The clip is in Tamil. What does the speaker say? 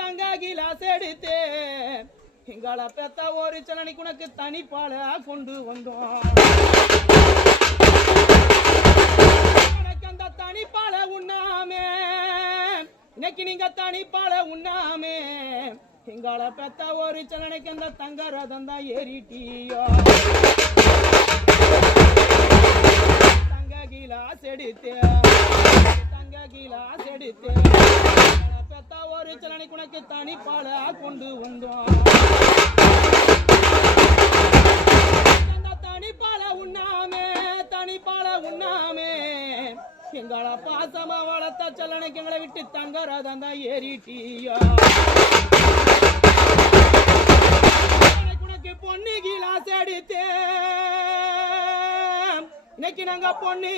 தங்க கிலாஸ் எடுத்து எங்கள பெத்த ஒரு சலனைக்கு உனக்கு தனிப்பால கொண்டு வந்தோம். எனக்கு அந்த தனிப்பால உண்ணாமே இன்னைக்கு நீங்க தனிப்பால உண்ணாமே எங்கள பெத்த ஒரு சலனைக்கு அந்த தங்க ரதம் தான் ஏறிட்டியோ. தங்க கிலாஸ் எடுத்து பெத்த ஒரு சலனைக்கு உனக்கு தனிப்பால கொண்டு வந்தோம். தனிப்பால உண்ணாமே எங்கள பாசமா வளர்த்த சலனைக்கு எங்களை விட்டு தங்க ரதம் தான் ஏறிட்டியோ. உனக்கு பொண்ணு கிலாஸ் எடுத்து இன்னைக்கு நாங்க பொண்ணு